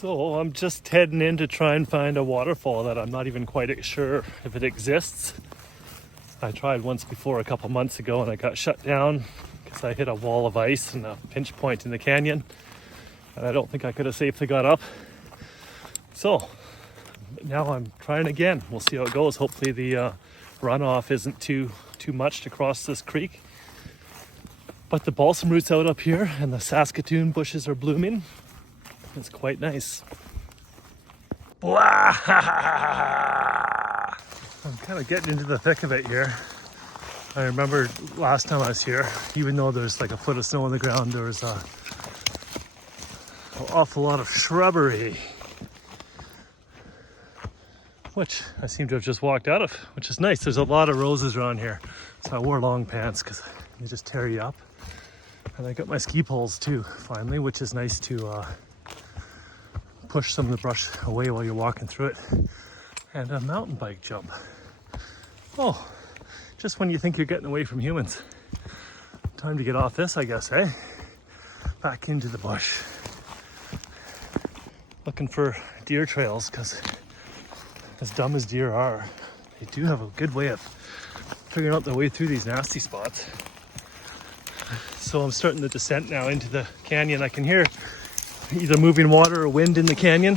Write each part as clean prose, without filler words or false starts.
So I'm just heading in to try and find a waterfall that I'm not even quite sure if it exists. I tried once before a couple months ago and I got shut down because I hit a wall of ice and a pinch point in the canyon. And I don't think I could have safely got up. So now I'm trying again. We'll see how it goes. Hopefully the runoff isn't too much to cross this creek. But the balsam root's out up here and the Saskatoon bushes are blooming. It's quite nice. I'm kind of getting into the thick of it here. I remember last time I was here, even though there's like a foot of snow on the ground, there was an awful lot of shrubbery, which I seem to have just walked out of, which is nice. There's a lot of roses around here. So I wore long pants because they just tear you up. And I got my ski poles too, finally, which is nice to push some of the brush away while you're walking through it. And a mountain bike jump. Oh, just when you think you're getting away from humans. Time to get off this, I guess, eh? Back into the bush. Looking for deer trails, because as dumb as deer are, they do have a good way of figuring out their way through these nasty spots. So I'm starting the descent now into the canyon. I can hear either moving water or wind in the canyon,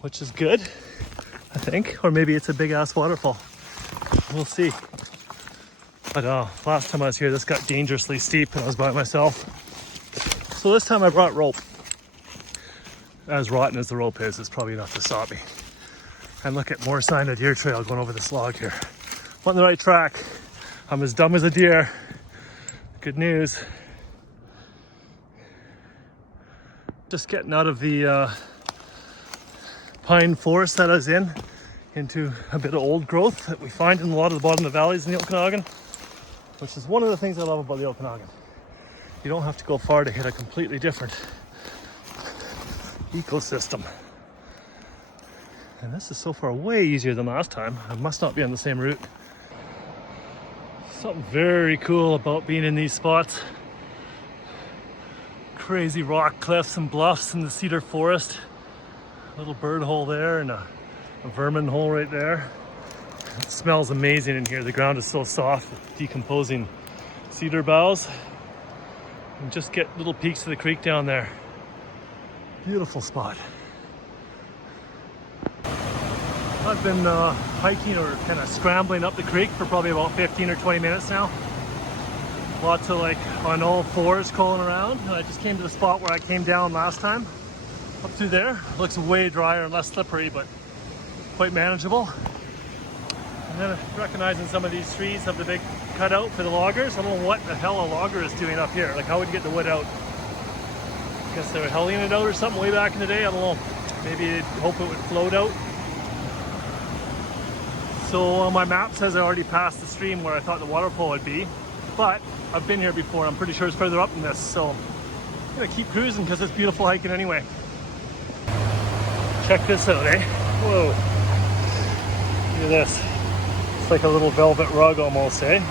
which is good, I think. Or maybe it's a big ass waterfall. We'll see. But last time I was here, this got dangerously steep and I was by myself. So this time I brought rope. As rotten as the rope is, it's probably enough to stop me. And look at more sign of deer trail going over this log here. I'm on the right track. I'm as dumb as a deer. Good news. Just getting out of the pine forest that I was in into a bit of old growth that we find in a lot of the bottom of the valleys in the Okanagan, which is one of the things I love about the Okanagan. You don't have to go far to hit a completely different ecosystem. And this is so far way easier than last time. I must not be on the same route. Something very cool about being in these spots. Crazy rock cliffs and bluffs in the cedar forest. A little bird hole there and a vermin hole right there. It smells amazing in here. The ground is so soft with decomposing cedar boughs. And just get little peeks of the creek down there. Beautiful spot. I've been hiking or kind of scrambling up the creek for probably about 15 or 20 minutes now. Lots of like on all fours crawling around. And I just came to the spot where I came down last time. Up through there. Looks way drier and less slippery, but quite manageable. And then recognizing some of these trees have the big cutout for the loggers. I don't know what the hell a logger is doing up here. Like how would you get the wood out? I guess they were helling it out or something way back in the day. I don't know. Maybe they'd hope it would float out. So on my map says I already passed the stream where I thought the waterfall would be, but I've been here before. I'm pretty sure it's further up than this, so I'm gonna keep cruising because it's beautiful hiking anyway. Check this out, eh? Whoa! Look at this. It's like a little velvet rug almost, eh?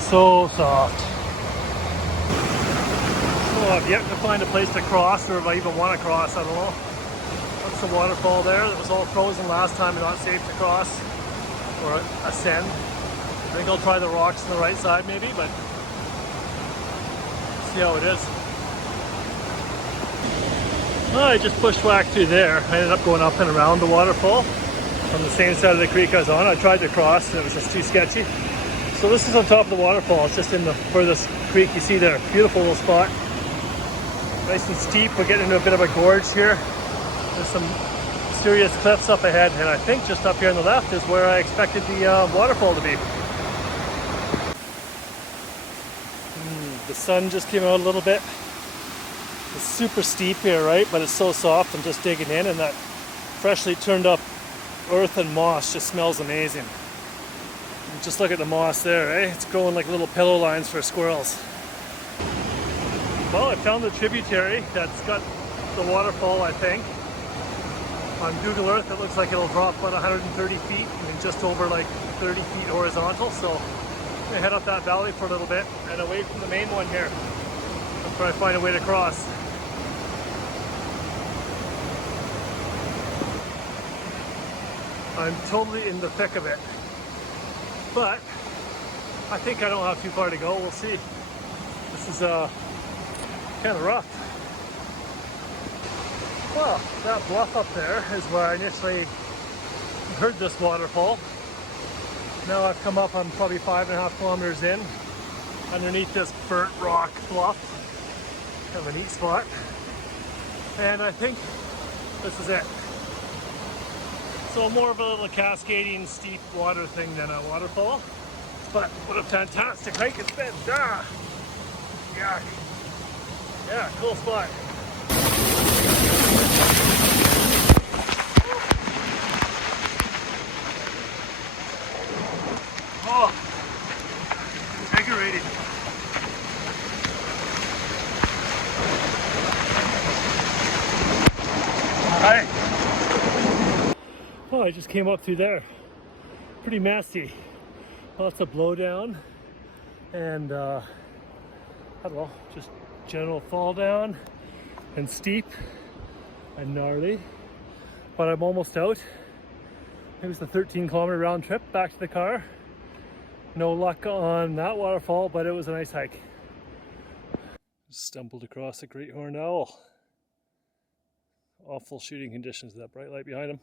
So soft. So I've yet to find a place to cross, or if I even want to cross, I don't know. That's the waterfall there that was all frozen last time and not safe to cross or ascend. I think I'll try the rocks on the right side maybe, but see how it is. Well, I just pushed whack through there. I ended up going up and around the waterfall on the same side of the creek I was on. I tried to cross and it was just too sketchy. So this is on top of the waterfall. It's just in the furthest creek you see there. Beautiful little spot. Nice and steep. We're getting into a bit of a gorge here. There's some serious cliffs up ahead, and I think just up here on the left is where I expected the waterfall to be. The sun just came out a little bit. It's super steep here, right? But it's so soft. I'm just digging in, and that freshly turned up earth and moss just smells amazing. And just look at the moss there, eh? It's growing like little pillow lines for squirrels. Well, I found the tributary that's got the waterfall, I think. On Google Earth, it looks like it'll drop about 130 feet and just over like 30 feet horizontal. So I'm gonna head up that valley for a little bit and away from the main one here. I'm Try to find a way to cross. I'm totally in the thick of it. But I think I don't have too far to go. We'll see. This is kind of rough. Well, that bluff up there is where I initially heard this waterfall. Now I've come up, I'm probably 5.5 kilometers in, underneath this burnt rock bluff. Kind of a neat spot. And I think this is it. So more of a little cascading steep water thing than a waterfall. But what a fantastic hike it's been. Ah, yeah, cool spot. Oh, invigorating. Hi. Oh, I just came up through there. Pretty messy. Lots of blowdown and I don't know, just general fall down and steep and gnarly. But I'm almost out. It was a 13-kilometer round trip back to the car. No luck on that waterfall, but it was a nice hike. Stumbled across a great horned owl. Awful shooting conditions with that bright light behind him.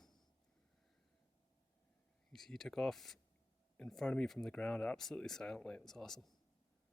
He took off in front of me from the ground absolutely silently. It was awesome.